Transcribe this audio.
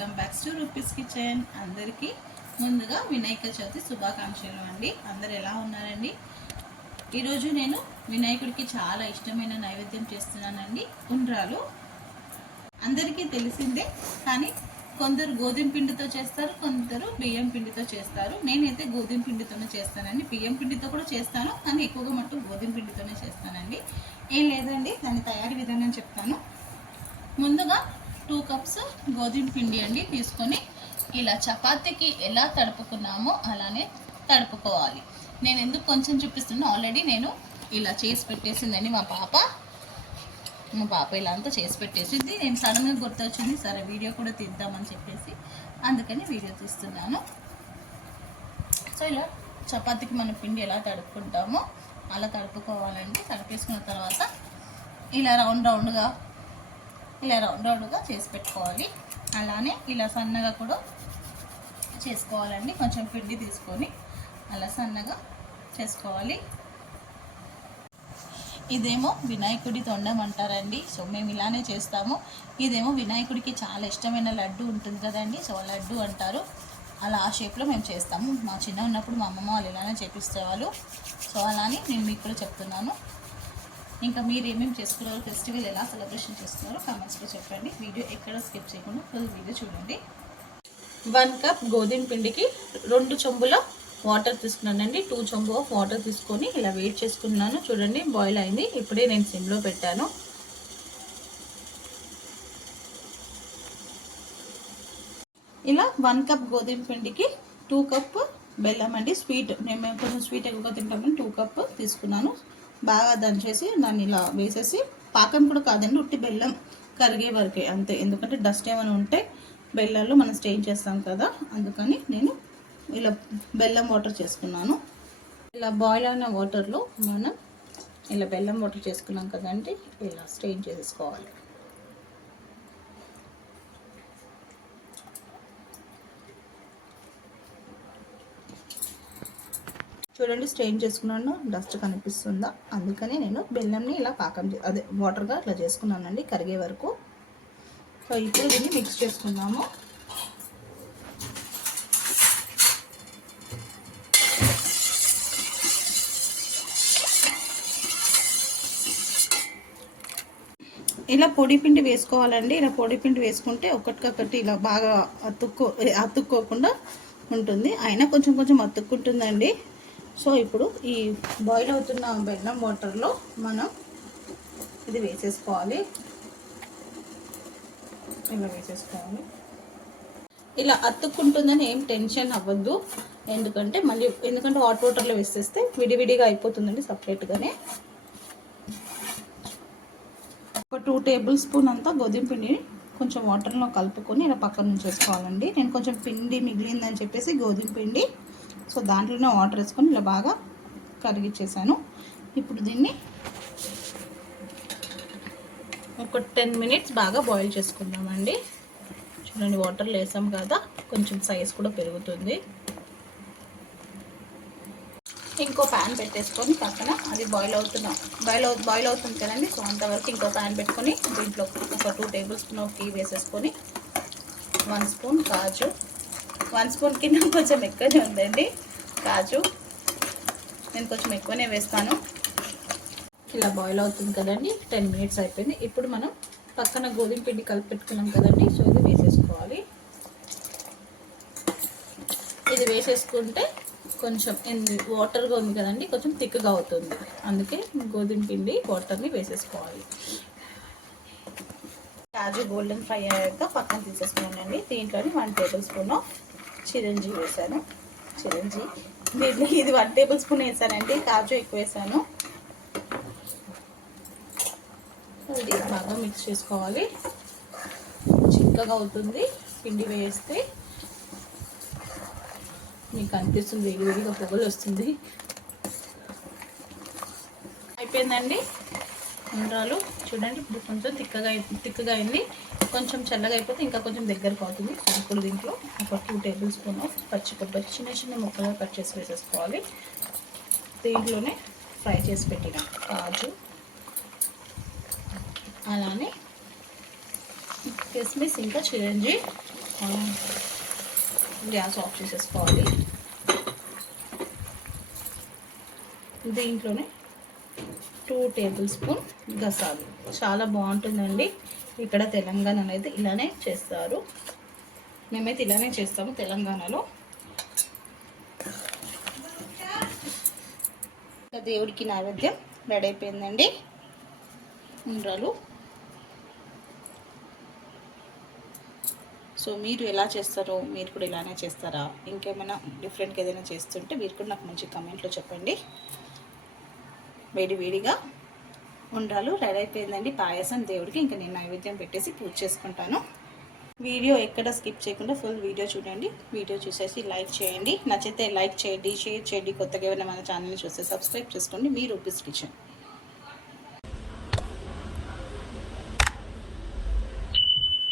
Welcome back to rupees kitchen. అందరికీ ముందుగా వినాయక చవితి శుభాకాంక్షలు అండి. అందరు ఎలా ఉన్నారండి? ఈరోజు నేను వినాయకుడికి చాలా ఇష్టమైన నైవేద్యం చేస్తున్నానండి, ఉండ్రాలు. అందరికీ తెలిసిందే, కానీ కొందరు గోధుమ పిండితో చేస్తారు, కొందరు బియ్యం పిండితో చేస్తారు. నేనైతే గోధుమ పిండితోనే చేస్తానండి. బియ్యం పిండితో కూడా చేస్తాను, కానీ ఎక్కువగా మటుకు గోధుమ పిండితోనే చేస్తానండి. ఏం లేదండి, దాని తయారీ విధానం చెప్తాను. ముందుగా 2 కప్స్ గోధుమ పిండి అండి తీసుకొని ఇలా చపాతీకి ఎలా తడుపుకున్నామో అలానే తడుపుకోవాలి. నేను ఎందుకు కొంచెం చూపిస్తున్నా, ఆల్రెడీ నేను ఇలా చేసి పెట్టేసిందండి మా పాప ఇలా అంతా చేసి పెట్టేసింది. నేను సడన్గా గుర్తొచ్చింది, సరే వీడియో కూడా తీద్దామని చెప్పేసి అందుకని వీడియో తీస్తున్నాను. సో ఇలా చపాతీకి మన పిండి ఎలా తడుపుకుంటామో అలా తడుపుకోవాలండి. తడిపేసుకున్న తర్వాత ఇలా రౌండ్గా చేసి పెట్టుకోవాలి. అలానే ఇలా సన్నగా కూడా చేసుకోవాలండి. కొంచెం పిండి తీసుకొని అలా సన్నగా చేసుకోవాలి. ఇదేమో వినాయకుడి తొండం అంటారండి. సో మేము ఇలానే చేస్తాము. ఇదేమో వినాయకుడికి చాలా ఇష్టమైన లడ్డు ఉంటుంది కదండి, సో లడ్డు అంటారు. అలా ఆ షేప్లో మేము చేస్తాము. మా చిన్న ఉన్నప్పుడు మా అమ్మమ్మ వాళ్ళు ఇలానే చేపిస్తేవాళ్ళు. సో అలానే నేను మీకు కూడా చెప్తున్నాను. ఇంకా మీరు ఏమేమి చేసుకున్నారో, ఫెస్టివల్ ఎలా సెలబ్రేషన్ చేసుకున్నారో కామెంట్స్లో చెప్పండి. వీడియో ఎక్కడ స్కిప్ చేయకుండా ఫుల్ వీడియో చూడండి. 1 కప్ గోధుమ పిండికి 2 చెంబుల వాటర్ తీసుకున్నానండి. 2 చెంబు ఆఫ్ వాటర్ తీసుకొని ఇలా వెయిట్ చేసుకున్నాను. చూడండి బాయిల్ అయింది. ఇప్పుడే నేను సిమ్లో పెట్టాను. ఇలా 1 కప్ గోధుమ పిండికి 2 కప్ బెల్లం అండి. స్వీట్ మేము కొంచెం స్వీట్ ఎక్కువగా తింటామని 2 కప్ తీసుకున్నాను. బాగా దంచేసి దాన్ని ఇలా వేసేసి, పాకం కూడా కాదండి, ఉట్టి బెల్లం కరిగే వరకే అంతే. ఎందుకంటే డస్ట్ ఏమైనా ఉంటే బెల్లాల్లో మనం స్టెయిన్ చేస్తాం కదా, అందుకని నేను ఇలా బెల్లం వాటర్ చేసుకున్నాను. ఇలా బాయిల్ అయిన వాటర్లో మనం ఇలా బెల్లం వాటర్ చేసుకున్నాం కదండి, ఇలా స్టెయిన్ చేసేసుకోవాలి. చూడండి స్ట్రెయిన్ చేసుకున్నాను, డస్ట్ కనిపిస్తుందా? అందుకని నేను బెల్లంని ఇలా వాటర్గా ఇట్లా చేసుకున్నానండి కరిగే వరకు. సో ఇప్పుడు దీన్ని మిక్స్ చేసుకుందాము. ఇలా పొడి పిండి వేసుకోవాలండి. ఇలా పొడి పిండి వేసుకుంటే ఒక్కటికొకటి ఇలా బాగా అతుక్కోకుండా ఉంటుంది. అయినా కొంచెం అతుక్కుంటుందండి. సో ఇప్పుడు ఈ బాయిల్ అవుతున్న బెల్లం వాటర్లో మనం ఇది వేసేసుకోవాలి. ఇలా అతుక్కుంటుందని ఏం టెన్షన్ అవ్వద్దు. ఎందుకంటే హాట్ వాటర్లో వేసేస్తే విడివిడిగా అయిపోతుందండి సపరేట్గానే. ఒక 2 టేబుల్ స్పూన్ అంతా గోధుమ పిండిని కొంచెం వాటర్లో కలుపుకొని ఇలా పక్కన ఉంచేసుకోవాలండి. నేను కొంచెం పిండి మిగిలిందని చెప్పేసి గోధుమ పిండి, సో దాంట్లోనే వాటర్ వేసుకొని ఇలా బాగా కరిగిచ్చేసాను. ఇప్పుడు దీన్ని ఒక 10 మినిట్స్ బాగా బాయిల్ చేసుకుందామండి. చూడండి వాటర్లో వేసాం కదా, కొంచెం సైజ్ కూడా పెరుగుతుంది. ఇంకో ప్యాన్ పెట్టేసుకొని పక్కన అది బాయిల్ అవుతుంది కదండి. సో అంతవరకు ఇంకో ప్యాన్ పెట్టుకొని దీంట్లో ఒక 2 టేబుల్ స్పూన్ ఆఫ్ ఘీ వేసేసుకొని 1 స్పూన్ కాజు, 1 స్పూన్ కింద కొంచెం ఎక్కువనే ఉందండి కాజు, నేను కొంచెం ఎక్కువనే వేస్తాను. ఇలా బాయిల్ అవుతుంది కదండి, 10 మినిట్స్ అయిపోయింది. ఇప్పుడు మనం పక్కన గోధుమ పిండి కలిపి పెట్టుకున్నాం కదండి, సో ఇది వేసేసుకోవాలి. ఇది వేసేసుకుంటే కొంచెం వాటర్గా ఉంది కదండి, కొంచెం థిక్గా అవుతుంది. అందుకే గోధుమ పిండి వాటర్ని వేసేసుకోవాలి. కాజు గోల్డెన్ ఫ్రై అయ్యాక పక్కన తీసేసుకున్నానండి. దీంట్లోని 1 టేబుల్ స్పూన్ చిరంజీ వేసాను. దీంట్లో ఇది 1 టేబుల్ స్పూన్ వేసానండి, కాజు ఎక్కువ వేసాను. ఇది బాగా మిక్స్ చేసుకోవాలి. చిక్కగా అవుతుంది పిండి వేస్తే. మీకు అనిపిస్తుంది వేడిగా పొగలు వస్తుంది. అయిపోయిందండి ఉండ్రాలు. చూడండి ఇప్పుడు కొంచెం తిక్కగా అయింది. కొంచెం చల్లగా అయిపోతే ఇంకా కొంచెం దగ్గరకు అవుతుంది. ఇప్పుడు దీంట్లో ఒక 2 టేబుల్ స్పూన్ ఆఫ్ పచ్చి కొబ్బరి చిన్న ముక్కలుగా కట్ చేసి వేసేసుకోవాలి. దీంట్లోనే ఫ్రై చేసి పెట్టిన కాజు, అలానే కిస్మిస్ ఇంకా చిరంజీ గ్యాస్ ఆఫ్ చేసేసుకోవాలి. దీంట్లోనే 2 టేబుల్ స్పూన్ గసాలు. చాలా బాగుంటుందండి. ఇక్కడ తెలంగాణలో అయితే ఇలానే చేస్తారు. మేమైతే ఇలానే చేస్తాము తెలంగాణలో. దేవుడికి నైవేద్యం రెడీ అయిపోయిందండి. ఉండ్రాలు. సో మీరు ఎలా చేస్తారో, మీరు కూడా ఇలానే చేస్తారా, ఇంకేమైనా డిఫరెంట్గా ఏదైనా చేస్తుంటే మీరు కూడా నాకు మంచి కామెంట్లో చెప్పండి. వేడిగా ఉండ్రాలు రెడీ అయిపోయిందండి. పాయసం దేవుడికి ఇంకా నేను నైవేద్యం పెట్టేసి పూజ చేసుకుంటాను. వీడియో ఎక్కడ స్కిప్ చేయకుండా ఫుల్ వీడియో చూడండి. వీడియో చూసేసి లైక్ చేయండి. నచ్చితే లైక్ చేయండి, షేర్ చేయండి. కొత్తగా ఏమైనా మన ఛానల్ని చూస్తే సబ్స్క్రైబ్ చేసుకోండి. మీ రూపీస్ కిచెన్.